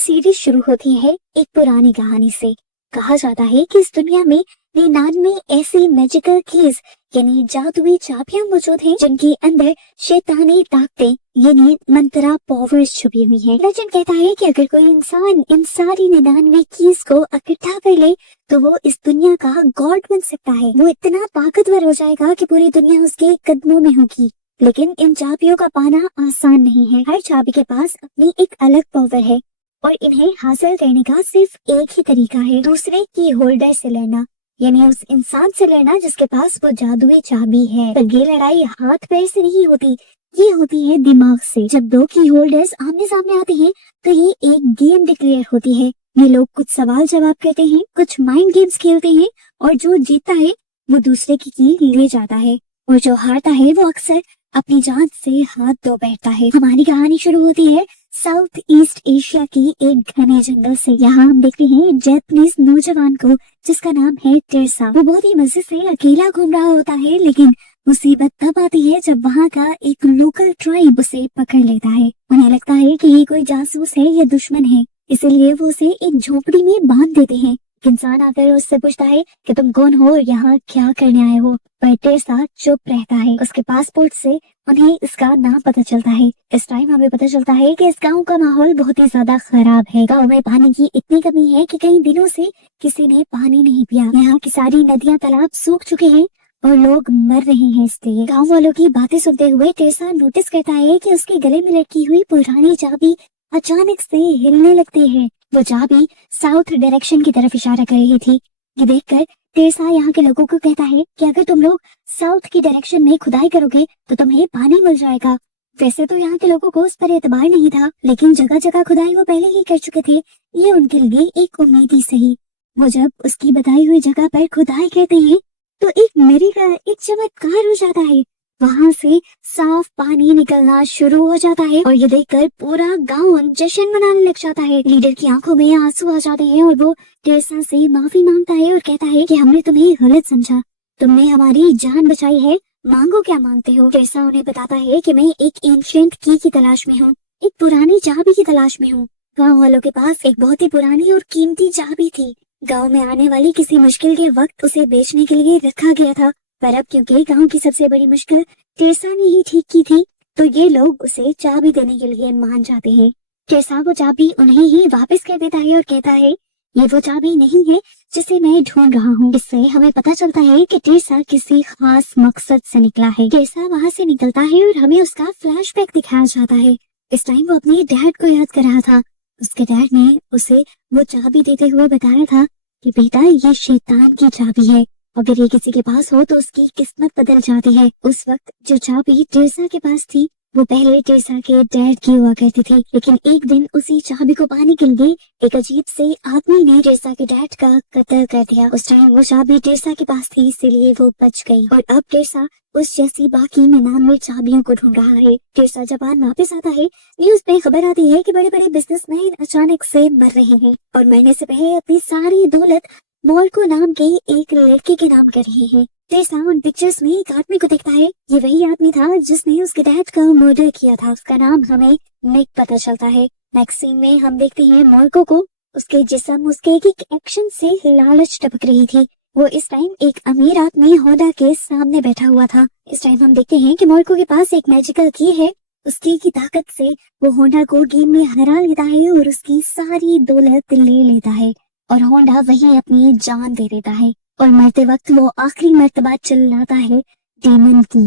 Series शुरू होती है एक पुरानी कहानी से। कहा जाता है कि इस दुनिया में 99 ऐसी मैजिकल कीज यानी जादुई चाबियां मौजूद हैं जिनके अंदर शैतानी ताकतें यानी मंत्रा पावर्स छुपी हुई हैं। लेजेंड कहता है कि अगर कोई इंसान इन सारी 99 कीज को इकट्ठा कर ले तो वो इस दुनिया का गॉड बन सकता है। वो इतना ताकतवर हो जाएगा कि पूरी दुनिया उसके कदमों में होगी। लेकिन इन चाबियों का पाना आसान नहीं है। हर चाबी के पास अपनी एक अलग पावर है और इन्हें हासिल करने का सिर्फ एक ही तरीका है, दूसरे की होल्डर से लड़ना, यानी उस इंसान से लड़ना जिसके पास वो जादुई चाबी है। पर ये लड़ाई हाथ पैर से नहीं होती, ये होती है दिमाग से। जब दो की होल्डर्स आमने सामने आते हैं तो ये एक गेम डिक्लेयर होती है। ये लोग कुछ सवाल जवाब करते हैं, कुछ माइंड गेम्स खेलते हैं और जो जीतता है वो दूसरे की ले जाता है और जो हारता है वो अक्सर अपनी जान से हाथ धो बैठता है। हमारी कहानी शुरू होती है साउथ ईस्ट एशिया की एक घने जंगल से। यहाँ हम देखते हैं जैपनीज नौजवान को जिसका नाम है टिर्सा। वो बहुत ही मजे से अकेला घूम रहा होता है, लेकिन मुसीबत तब आती है जब वहाँ का एक लोकल ट्राइब उसे पकड़ लेता है। उन्हें लगता है कि ये कोई जासूस है या दुश्मन है, इसीलिए वो उसे एक झोपड़ी में बांध देते हैं। इंसान आकर उससे पूछता है कि तुम कौन हो और यहाँ क्या करने आए हो, पर टिर्सा चुप रहता है। उसके पासपोर्ट से उन्हें इसका नाम पता चलता है। इस टाइम हमें पता चलता है कि इस गांव का माहौल बहुत ही ज्यादा खराब है। गांव में पानी की इतनी कमी है कि कई दिनों से किसी ने पानी नहीं पिया। यहाँ की सारी नदियाँ तालाब सूख चुके हैं और लोग मर रहे हैं। इसलिए गाँव वालों की बातें सुनते हुए टिर्सा नोटिस करता है कि उसके गले में लटकी हुई पुरानी चाबी अचानक से हिलने लगती है। वो चाबी साउथ डायरेक्शन की तरफ इशारा कर रही थी। ये देखकर टिर्सा यहाँ के लोगों को कहता है कि अगर तुम लोग साउथ की डायरेक्शन में खुदाई करोगे तो तुम्हें पानी मिल जाएगा। वैसे तो यहाँ के लोगों को उस पर एतबार नहीं था, लेकिन जगह जगह खुदाई वो पहले ही कर चुके थे। ये उनके लिए एक उम्मीद ही सही। वो जब उसकी बताई हुई जगह पर खुदाई करते हैं तो एक मिरेकल, एक चमत्कार हो जाता है। वहाँ से साफ पानी निकलना शुरू हो जाता है और ये देखकर पूरा गांव जश्न मनाने लग जाता है। लीडर की आंखों में आंसू आ जाते हैं और वो टिर्सा से माफी मांगता है और कहता है कि हमने तुम्हें गलत समझा, तुमने हमारी जान बचाई है, मांगो क्या मांगते हो। टिर्सा उन्हें बताता है कि मैं एक एंशिएंट की तलाश में हूँ, एक पुरानी चाबी की तलाश में हूँ। गाँव वालों के पास एक बहुत ही पुरानी और कीमती चाबी थी। गाँव में आने वाली किसी मुश्किल के वक्त उसे बेचने के लिए रखा गया था, पर अब क्योंकि गांव की सबसे बड़ी मुश्किल टिर्सा ने ही ठीक की थी तो ये लोग उसे चाबी देने के लिए मान जाते हैं। टिर्सा वो चाबी उन्हें ही वापस कर देता है और कहता है ये वो चाबी नहीं है जिसे मैं ढूंढ रहा हूँ। इससे हमें पता चलता है कि टिर्सा किसी खास मकसद से निकला है। टिर्सा वहाँ से निकलता है और हमें उसका फ्लैशबैक दिखाया जाता है। इस टाइम वो अपने डैड को याद कर रहा था। उसके डैड ने उसे वो चाबी देते हुए बताया था कि बेटा ये शैतान की चाबी है, अगर ये किसी के पास हो तो उसकी किस्मत बदल जाती है। उस वक्त जो चाबी टिर्सा के पास थी वो पहले टिर्सा के डैड की हुआ करती थी, लेकिन एक दिन उसी चाबी को पाने के लिए एक अजीब से आदमी ने टिर्सा के डैड का कत्ल कर दिया। उस टाइम वो चाबी टिर्सा के पास थी, इसीलिए वो बच गई और अब टिर्सा उस जैसी बाकी 99 चाबियों को ढूंढ रहा है। टिर्सा जापान वापस आता है। न्यूज पे खबर आती है कि बड़े बड़े बिजनेसमैन अचानक से मर रहे हैं और मरने से पहले अपनी सारी दौलत मोल्को नाम के एक लड़के के नाम कर रहे हैं। टिर्सा उन पिक्चर्स में एक आदमी को देखता है। ये वही आदमी था जिसने उसके डैड का मर्डर किया था। उसका नाम हमें निक पता चलता है। नेक्स्ट सीन में हम देखते हैं मोल्को को, उसके जिस्म, उसके एक एक्शन से लालच टपक रही थी। वो इस टाइम एक अमीर आदमी होंडा के सामने बैठा हुआ था। इस टाइम हम देखते हैं कि मोल्को के पास एक मैजिकल की है। उसकी की ताकत से वो होंडा को गेम में हरा लेता है और उसकी सारी दौलत ले लेता है और होंडा वही अपनी जान दे देता है और मरते वक्त वो आखिरी मर्तबा चिल्लाता है डेमन की।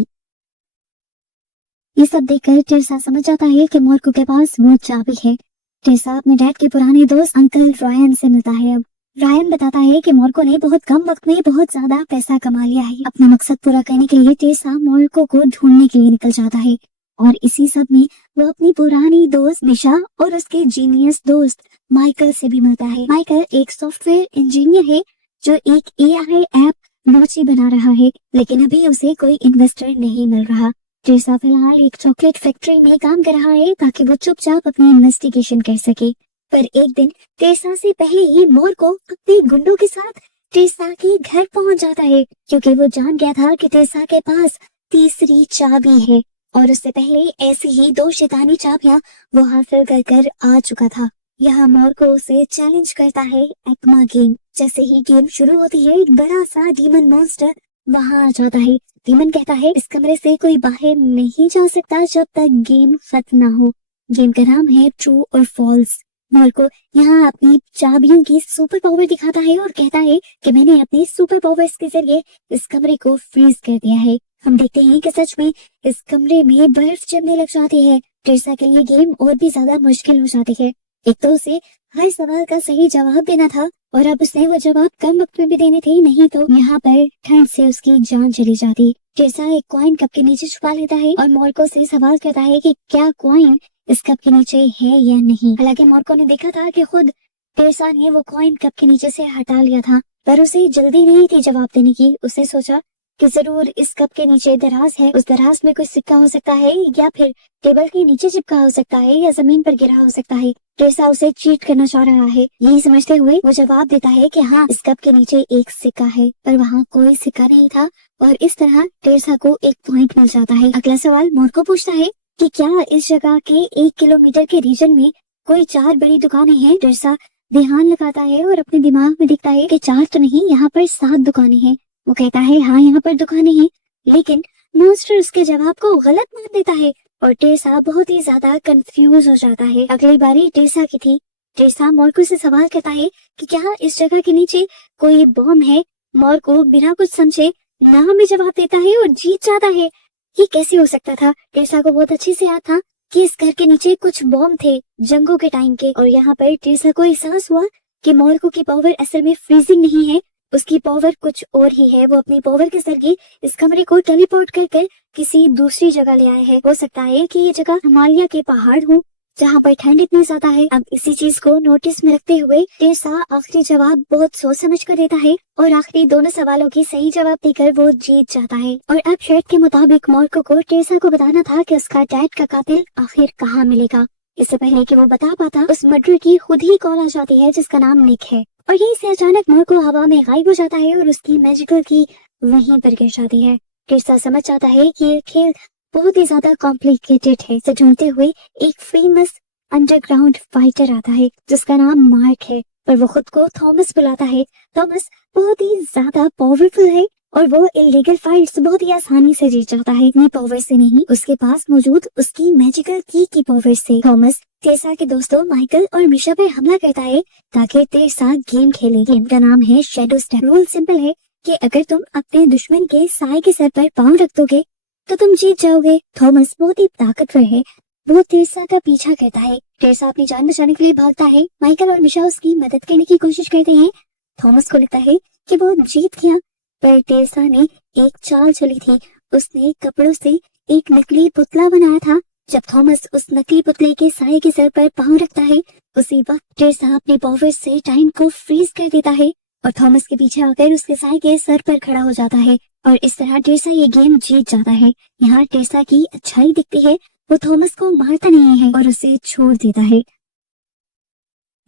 ये सब देखकर टिर्सा समझ जाता है कि मोल्को के पास वो चाबी है। टिर्सा अपने डैड के पुराने दोस्त अंकल रायन से मिलता है। अब रायन बताता है कि मोल्को ने बहुत कम वक्त में बहुत ज्यादा पैसा कमा लिया है। अपना मकसद पूरा करने के लिए टिर्सा मोल्को को ढूंढने के लिए निकल जाता है और इसी सब में वो अपनी पुरानी दोस्त निशा और उसके जीनियस दोस्त माइकल से भी मिलता है। माइकल एक सॉफ्टवेयर इंजीनियर है जो एक एआई ऐप मोची बना रहा है, लेकिन अभी उसे कोई इन्वेस्टर नहीं मिल रहा। टिर्सा फिलहाल एक चॉकलेट फैक्ट्री में काम कर रहा है ताकि वो चुपचाप अपनी इन्वेस्टिगेशन कर सके। पर एक दिन टिर्सा से पहले ही मोल्को अपने गुंडों के साथ टिर्सा के घर पहुंच जाता है, क्योंकि वो जान गया था कि टिर्सा के पास तीसरी चाबी है और उससे पहले ऐसी ही 2 शैतानी चाबियां वो हासिल कर आ चुका था। यहाँ मोर्को उसे चैलेंज करता है एक्मा गेम। जैसे ही गेम शुरू होती है, एक बड़ा सा डीमन मॉन्स्टर वहां आ जाता है। डीमन कहता है इस कमरे से कोई बाहर नहीं जा सकता जब तक गेम खत्म ना हो। गेम का नाम है ट्रू और फॉल्स। मोर्को यहाँ अपनी चाबियों की सुपर पावर दिखाता है और कहता है कि मैंने अपने सुपर पावर्स के जरिए इस कमरे को फ्रीज कर दिया है। हम देखते हैं कि सच में इस कमरे में बर्फ जमने लग जाती है। टेरसा के लिए गेम और भी ज्यादा मुश्किल हो जाती है। एक तो उसे हर सवाल का सही जवाब देना था और अब उसने वो जवाब कम वक्त में भी देने थे, नहीं तो यहाँ पर ठंड से उसकी जान चली जाती। टेरसा एक कॉइन कप के नीचे छुपा लेता है और मोर्को से सवाल करता है कि क्या कॉइन इस कप के नीचे है या नहीं। हालांकि मोर्को ने देखा था कि खुद टेरसा ने वो कॉइन कप के नीचे से हटा लिया था, पर उसे जल्दी नहीं थी जवाब देने की। उसने सोचा कि जरूर इस कप के नीचे दराज है, उस दराज में कोई सिक्का हो सकता है या फिर टेबल के नीचे चिपका हो सकता है या जमीन पर गिरा हो सकता है। टेरसा उसे चीट करना चाह रहा है। यही समझते हुए वो जवाब देता है कि हाँ, इस कप के नीचे एक सिक्का है, पर वहाँ कोई सिक्का नहीं था और इस तरह टेरसा को एक पॉइंट मिल जाता है। अगला सवाल मोर्को पूछता है कि क्या इस जगह के 1 किलोमीटर के रीजन में कोई 4 बड़ी दुकानें हैं। टेरसा ध्यान लगाता है और अपने दिमाग में दिखता है कि 4 तो नहीं, यहाँ पर 7 दुकानें हैं। वो कहता है हाँ, यहाँ पर दुकानें हैं, लेकिन मॉन्स्टर उसके जवाब को गलत मान देता है और टेरसा बहुत ही ज्यादा कंफ्यूज हो जाता है। अगली बारी टेरसा की थी। टेरसा मोर्को से सवाल करता है कि क्या इस जगह के नीचे कोई बॉम्ब है। मोर्को बिना कुछ समझे ना में जवाब देता है और जीत जाता है। ये कैसे हो सकता था? टेरसा को बहुत अच्छे से याद था कि इस घर के नीचे कुछ बॉम्ब थे जंगों के टाइम के, और यहाँ पर टेरसा को एहसास हुआ कि मोर्को की पावर असल में फ्रीजिंग नहीं है, उसकी पावर कुछ और ही है। वो अपनी पावर के जरिए इस कमरे को टेलीपोर्ट करके किसी दूसरी जगह ले आए हैं। हो सकता है कि ये जगह हिमालय के पहाड़ हो जहाँ पर ठंड इतनी ज्यादा है। अब इसी चीज को नोटिस में रखते हुए टेरसा आखिरी जवाब बहुत सोच समझ कर देता है और आखिरी दोनों सवालों की सही जवाब देकर वो जीत जाता है। और अब शर्त के मुताबिक मोर्को को टेरसा को बताना था कि उसका डैड का कातिल आखिर कहाँ मिलेगा। इससे पहले कि वो बता पाता, उस मर्डर की खुद ही कॉल आ जाती है जिसका नाम निक है और यहीं से अचानक मोर्को हवा में गायब हो जाता है और उसकी मैजिकल की वहीं पर गिर जाती है। टेरसा समझ जाता है कि ये खेल बहुत ही ज्यादा कॉम्प्लिकेटेड है। इसे ढूंढते हुए एक फेमस अंडरग्राउंड फाइटर आता है जिसका नाम मार्क है और वो खुद को थॉमस बुलाता है। थॉमस बहुत ही ज्यादा पावरफुल है और वो इलीगल फाइट्स बहुत ही आसानी से जीत जाता है। इतनी पावर से नहीं, उसके पास मौजूद उसकी मैजिकल की पावर से। थॉमस टेरसा के दोस्तों माइकल और मिशा पर हमला करता है ताकि टेरसा गेम खेले। गेम का नाम है शैडो स्टेप। रूल सिंपल है कि अगर तुम अपने दुश्मन के साए के सर पर पांव रख दोगे तो तुम जीत जाओगे। थॉमस बहुत ही ताकतवर है, वो टेरसा का पीछा करता है। टेरसा अपनी जान बचाने के लिए भागता है। माइकल और मिशा उसकी मदद करने की कोशिश करते हैं। थॉमस को लगता है कि वो जीत गया, पर टेरसा ने एक चाल चली थी। उसने कपड़ों से एक नकली पुतला बनाया था। जब थॉमस उस नकली पुतले के साए के सर पर पांव रखता है, उसी वक्त टेरसा अपनी पावर से टाइम को फ्रीज कर देता है और थॉमस के पीछे आकर उसके साए के सर पर खड़ा हो जाता है और इस तरह टेरसा ये गेम जीत जाता है। यहाँ टेरसा की अच्छाई दिखती है, वो थॉमस को मारता नहीं है और उसे छोड़ देता है।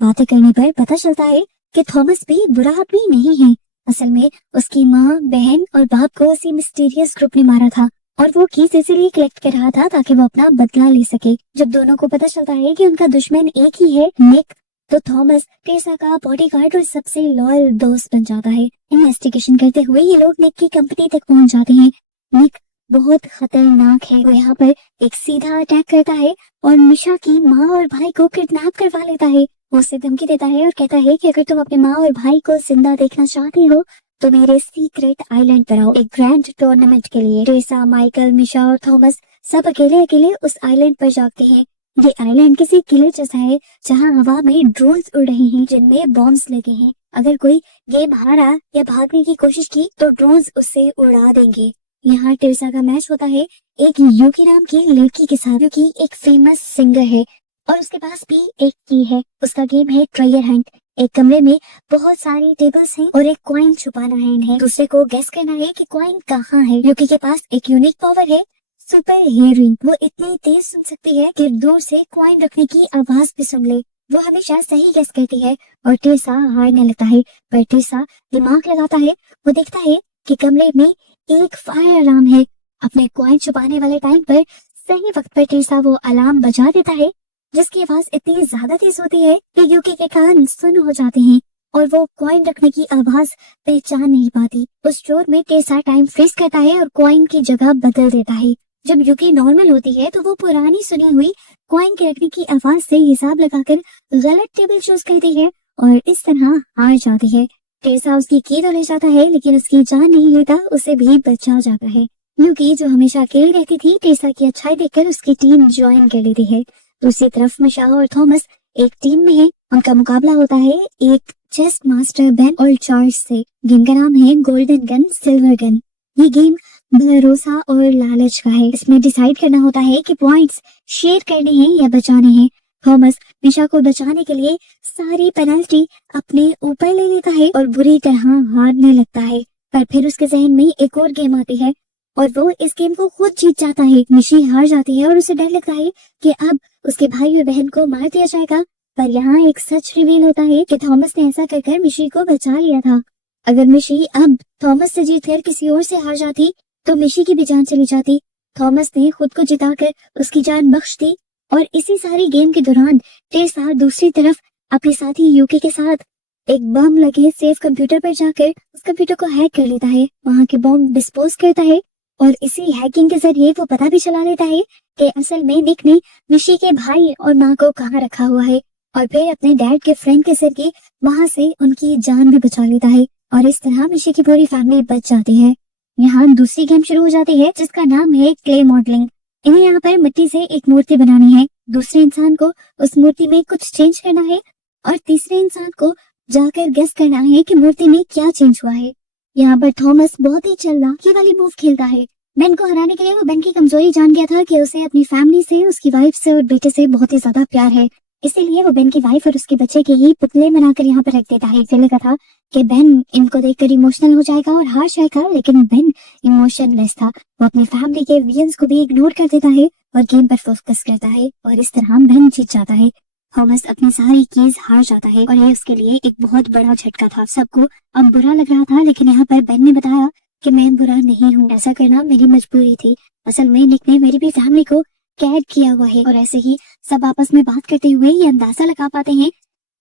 बातें करने पर पता चलता है कि थॉमस भी बुरा आदमी नहीं है। असल में उसकी माँ, बहन और बाप को उसी मिस्टीरियस ग्रुप ने मारा था और वो कीज इसीलिए कलेक्ट कर रहा था ताकि वो अपना बदला ले सके। जब दोनों को पता चलता है कि उनका दुश्मन एक ही है, निक, तो थॉमस टेरसा का बॉडीगार्ड और सबसे लॉयल दोस्त बन जाता है। इन्वेस्टिगेशन करते हुए ये लोग निक की कंपनी तक पहुंच जाते हैं। निक बहुत खतरनाक है। वो यहाँ पर एक सीधा अटैक करता है और मिशा की माँ और भाई को किडनैप करवा लेता है। वो उसे धमकी देता है और कहता है कि अगर तुम अपने माँ और भाई को जिंदा देखना चाहते हो तो मेरे सीक्रेट आइलैंड पर आओ एक ग्रैंड टूर्नामेंट के लिए। टेरसा, माइकल, मिशा और थॉमस सब अकेले अकेले उस आइलैंड पर जाते हैं। ये आइलैंड किसी किले जैसा है जहाँ हवा में ड्रोन्स उड़ रहे हैं जिनमें बॉम्ब्स लगे हैं। अगर कोई गेम हारा या भागने की कोशिश की तो ड्रोन्स उससे उड़ा देंगे। यहाँ टेरसा का मैच होता है एक यूकी नाम की लड़की के साथ, जो की एक फेमस सिंगर है और उसके पास भी एक की है। उसका गेम है ट्रेजर हंट। एक कमरे में बहुत सारी टेबल्स हैं और एक कॉइन छुपाना है इन्हें। दूसरे को गेस करना है कि कॉइन कहाँ है। यूकी के पास एक यूनिक पावर है, सुपर हियरिंग। वो इतनी तेज सुन सकती है कि दूर से कॉइन रखने की आवाज भी सुन ले। वो हमेशा सही गेस करती है और टेरसा हारने लगता है, पर टेरसा दिमाग लगाता है। वो देखता है कि कमरे में एक फायर अलार्म है। अपने कॉइन छुपाने वाले टाइम पर सही वक्त पर टेरसा वो अलार्म बजा देता है जिसकी आवाज इतनी ज्यादा तेज होती है कि यूकी के कान सुन्न हो जाते हैं और वो कॉइन रखने की आवाज पहचान नहीं पाती। उस चोर में टेसा टाइम फ्रीज करता है और कॉइन की जगह बदल देता है। जब यूकी नॉर्मल होती है तो वो पुरानी सुनी हुई कॉइन के रखने की आवाज से हिसाब लगाकर गलत टेबल चूज करती है और इस तरह हार जाती है। टेसा उसकी की तो ले जाता है लेकिन उसकी जान नहीं लेता, उसे भी बचा जाता है। यूकी जो हमेशा अकेली रहती थी, टेसा की अच्छाई देखकर उसकी टीम ज्वाइन कर लेती है। दूसरी तरफ मिशा और थॉमस एक टीम में है। उनका मुकाबला होता है एक चेस मास्टर बेन और चार्ल्स से। गेम का नाम है गोल्डन गन सिल्वर गन। ये गेम भरोसा और लालच का है। इसमें डिसाइड करना होता है कि पॉइंट्स शेयर करने हैं या बचाने हैं। थॉमस मिशा को बचाने के लिए सारी पेनल्टी अपने ऊपर ले लेता है और बुरी तरह हारने लगता है। पर फिर उसके जहन में एक और गेम आती है और वो इस गेम को खुद जीत जाता है। मिशी हार जाती है और उसे डर लगता है कि अब उसके भाई और बहन को मार दिया जाएगा। पर यहाँ एक सच रिवील होता है कि थॉमस ने ऐसा कर मिशी को बचा लिया था। अगर मिशी अब थॉमस से जीतकर किसी और से हार जाती तो मिशी की भी जान चली जाती। थॉमस ने खुद को जिताकर उसकी जान बख्श दी और इसी सारी गेम के दौरान टेसा दूसरी तरफ अपने साथी यूकी के साथ एक बम लगे सेफ कंप्यूटर पर जाकर उस कंप्यूटर को हैक कर लेता है, वहां के बम डिस्पोज करता है और इसी हैकिंग के जरिए वो पता भी चला लेता है कि असल में निक ने मिशी के भाई और माँ को कहाँ रखा हुआ है और फिर अपने डैड के फ्रेंड के जरिए वहां से उनकी जान भी बचा लेता है और इस तरह मिशी की पूरी फैमिली बच जाती है। यहाँ दूसरी गेम शुरू हो जाती है जिसका नाम है क्ले मॉडलिंग। इन्हें यहाँ पर मिट्टी से एक मूर्ति बनानी है। दूसरे इंसान को उस मूर्ति में कुछ चेंज करना है और तीसरे इंसान को जाकर गेस करना है कि मूर्ति में क्या चेंज हुआ है। यहाँ पर थॉमस बहुत ही चालाकी वाली मूव खेलता है। बेन को हराने के लिए वो बेन की कमजोरी जान गया था कि उसे अपनी फैमिली से, उसकी वाइफ से और बेटे से बहुत ही ज्यादा प्यार है। इसीलिए वो बेन की वाइफ और उसके बच्चे के ही पुतले बनाकर यहाँ पर रख देता है। फिर लगा था कि बेन इनको देखकर इमोशनल हो जाएगा और हार जाएगा, लेकिन बेन इमोशनलेस था। वो अपनी फैमिली के वियंस को भी इग्नोर कर देता है और गेम पर फोकस करता है और इस तरह बेन जीत जाता है। थॉमस अपनी सारी कीज हार जाता है और ये उसके लिए एक बहुत बड़ा झटका था। सबको अब बुरा लग रहा था, लेकिन यहाँ पर बेन ने बताया कि मैं बुरा नहीं हूँ, ऐसा करना मेरी मजबूरी थी। असल में निक ने मेरी भी फैमिली को कैद किया हुआ है। और ऐसे ही सब आपस में बात करते हुए ये अंदाजा लगा पाते हैं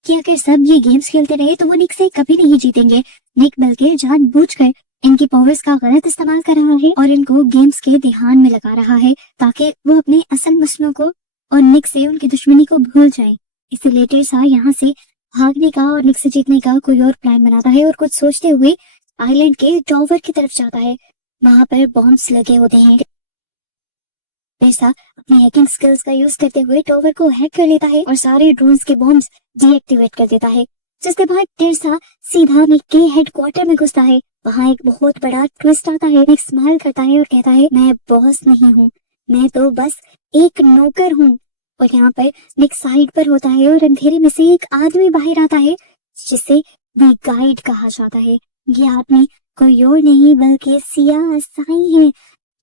कि अगर सब ये गेम्स खेलते रहे तो वो निक से कभी नहीं जीतेंगे। निक बल्कि जानबूझकर इनकी पावर्स का गलत इस्तेमाल कर रहा है और इनको गेम्स के ध्यान में लगा रहा है ताकि वो अपने असल मसलों को और निक से उनकी दुश्मनी को भूल जाए। इसीलिए टेसा यहाँ से भागने का और निक से जीतने का कोई और प्लान बनाता है और कुछ सोचते हुए आइलैंड के टॉवर की तरफ जाता है। वहां पर बॉम्ब्स लगे होते हैं। टेसा अपनी हैकिंग स्किल्स का यूज करते हुए टॉवर को हैक कर लेता है और सारे ड्रोन्स के बॉम्ब्स डीएक्टिवेट कर देता है। जिसके बाद टेसा सीधा निक के हेडक्वार्टर में घुसता है। वहाँ एक बहुत बड़ा ट्विस्ट आता है। निक स्माइल करता है और कहता है, मैं बॉस नहीं हूँ, मैं तो बस एक नौकर हूँ। और यहाँ पर निक साइड पर होता है और अंधेरे में से एक आदमी बाहर आता है जिसे द गाइड कहा जाता है। ये आदमी कोई और नहीं बल्कि सिया साई है,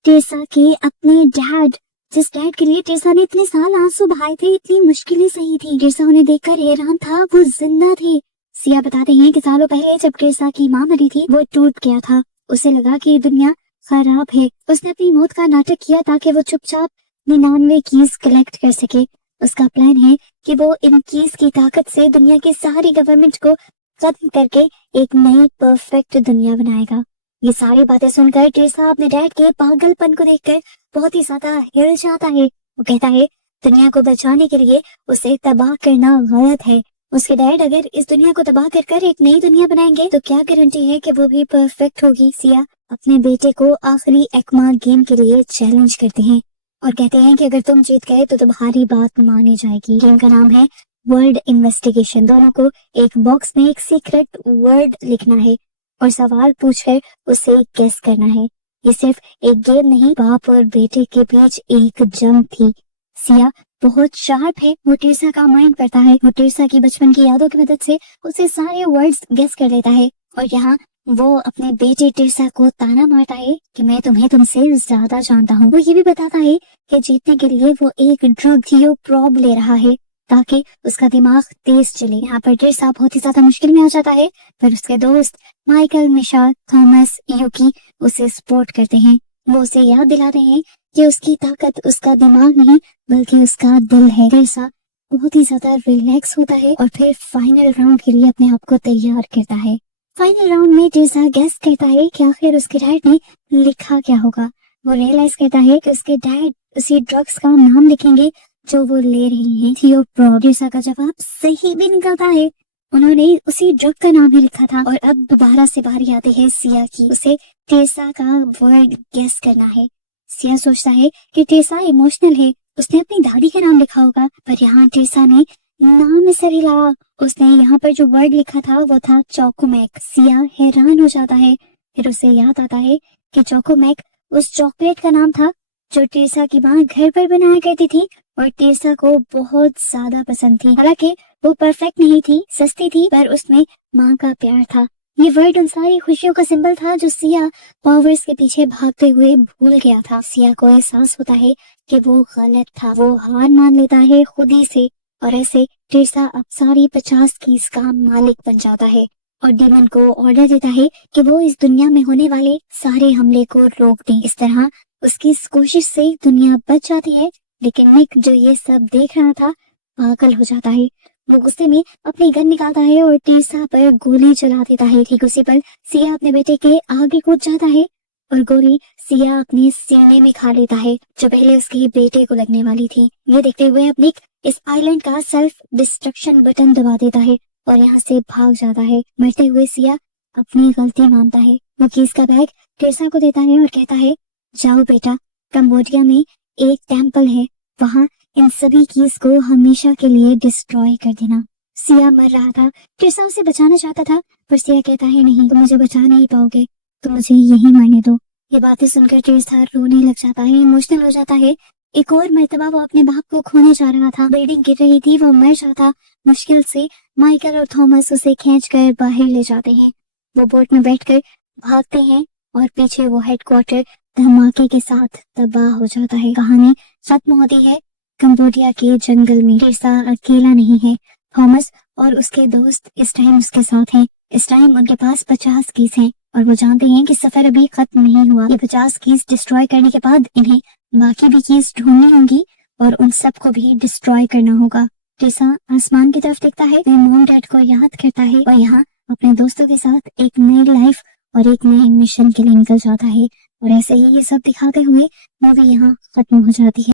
टेसा के अपने डैड, जिस डैड के लिए टेसा ने इतने साल आंसू बहाए थे, इतनी मुश्किलें सही थी। टेसा उन्हें देखकर हैरान था, वो जिंदा थे। सिया बताते हैं कि सालों पहले जब टेसा की माँ मरी थी वो टूट गया था। उसे लगा कि दुनिया खराब है। उसने अपनी मौत का नाटक किया ताकि वो चुपचाप 99 कीज कलेक्ट कर सके। उसका प्लान है कि वो इन कीज की ताकत से दुनिया की सारी गवर्नमेंट को खत्म करके एक नई परफेक्ट दुनिया बनाएगा। ये सारी बातें सुनकर टेसा अपने डैड के पागलपन को देखकर बहुत ही ज्यादा हिल जाता है। वो कहता है दुनिया को बचाने के लिए उसे तबाह करना गलत है। उसके डैड अगर इस दुनिया को तबाह कर एक नई दुनिया बनाएंगे तो क्या गारंटी है कि वो भी परफेक्ट होगी। सिया अपने बेटे को आखिरी एक्मा गेम के लिए चैलेंज करते हैं और कहते हैं कि अगर तुम जीत गए तो तुम्हारी बात मानी जाएगी। गेम का नाम है वर्ड इन्वेस्टिगेशन। दोनों को एक बॉक्स में एक सीक्रेट वर्ड लिखना है और सवाल पूछकर उसे गेस करना है। ये सिर्फ एक गेम नहीं, बाप और बेटे के बीच एक जंग थी। सिया बहुत शार्प है, वो टेसा का माइंड पढ़ता है। वो टेसा की बचपन की यादों की मदद से उसे सारे वर्ड्स गेस कर लेता है और यहाँ वो अपने बेटे टेसा को ताना मारता है कि मैं तुम्हें तुमसे ज्यादा जानता हूँ। वो ये भी बताता है कि जीतने के लिए वो एक ड्रग थियोप्रोब ले रहा है ताकि उसका दिमाग तेज चले। यहाँ पर टेसा बहुत ही ज्यादा मुश्किल में आ जाता है, पर उसके दोस्त माइकल, मिशा, थॉमस, यूकी उसे सपोर्ट करते हैं। वो उसे याद दिलाते हैं कि उसकी ताकत उसका दिमाग नहीं बल्कि उसका दिल है। टेसा बहुत ही ज्यादा रिलैक्स होता है और फिर फाइनल राउंड के लिए अपने आप को तैयार करता है। फाइनल राउंड में टेसा गेस करता है कि आखिर उसके डैड ने लिखा क्या होगा। वो रियलाइज करता है कि उसके डैड उसी ड्रग्स का नाम लिखेंगे जो वो ले रही है। थियोप्रोड। टेसा का जवाब सही भी निकलता है, उन्होंने उसी ड्रग का नाम ही लिखा था। और अब दोबारा से बारी आती है सिया की, उसे टेसा का वर्ड गेस करना है। सिया सोचता है कि टेसा इमोशनल है, उसने अपनी दादी का नाम लिखा होगा, पर यहाँ टेसा ने नाम सर हिलाया। उसने यहाँ पर जो वर्ड लिखा था वो था चोकोमैक। सिया हैरान हो जाता है, फिर उसे याद आता है कि चोकोमैक उस चॉकलेट का नाम था जो टेसा की माँ घर पर बनाया करती थी और टेसा को बहुत ज्यादा पसंद थी। हालांकि वो परफेक्ट नहीं थी, सस्ती थी, पर उसमें माँ का प्यार था। ये वर्ड उन सारी खुशियों का सिंबल था जो सिया पावर्स के पीछे भागते हुए भूल गया था। सिया को एहसास होता है कि वो गलत था, वो हार मान लेता है खुद ही से, और ऐसे टेसा अब सारी 50 कीज का मालिक बन जाता है और डीमन को ऑर्डर देता है कि वो इस दुनिया में होने वाले सारे हमले को रोक दे। इस तरह उसकी इस कोशिश से दुनिया बच जाती है, लेकिन निक जो ये सब देख रहा था पागल हो जाता है। वो गुस्से में अपनी गन निकालता है और टेसा पर गोली चला देता है। ठीक उसी पर सिया अपने बेटे के आगे कूद जाता है और गोली सिया अपने सीने में खा लेता है जो पहले उसके बेटे को लगने वाली थी। ये देखते हुए अब निक इस आइलैंड का सेल्फ डिस्ट्रक्शन बटन दबा देता है और यहाँ से भाग जाता है। मरते हुए सिया अपनी गलती मानता है। वो कीज का बैग टेसा को देता है और कहता है, जाओ बेटा, कंबोडिया में एक टेम्पल है, वहाँ इन सभी कीज को हमेशा के लिए डिस्ट्रॉय कर देना। सिया मर रहा था, टेसा उसे बचाना चाहता था, पर सिया कहता है, नहीं, तुम मुझे बचा नहीं पाओगे, तुम मुझे यही मरने दो। ये बातें सुनकर टेसा रोने लग जाता है, इमोशनल हो जाता है। एक और मर्तबा वो अपने बाप को खोने जा रहा था, बिल्डिंग गिर रही थी, वो मर जाता। मुश्किल से माइकल और थॉमस उसे खींचकर बाहर ले जाते हैं। वो बोट में बैठकर भागते हैं और पीछे वो हेडक्वार्टर धमाके के साथ तबाह हो जाता है। कहानी खत्म होती है कंबोडिया के जंगल में। टेसा अकेला नहीं है, थॉमस और उसके दोस्त इस टाइम उसके साथ हैं। इस टाइम उनके पास 50 कीज हैं और वो जानते हैं कि सफर अभी खत्म नहीं हुआ। ये 50 कीज डिस्ट्रॉय करने के बाद इन्हें बाकी भी कीज ढूंढनी होंगी और उन सबको भी डिस्ट्रॉय करना होगा। टेसा आसमान की तरफ देखता है, अपने मॉम डैड को याद करता है और यहाँ अपने दोस्तों के साथ एक नई लाइफ और एक नए मिशन के लिए निकल जाता है। और ऐसे ही ये सब दिखाते हुए मूवी यहाँ खत्म हो जाती है।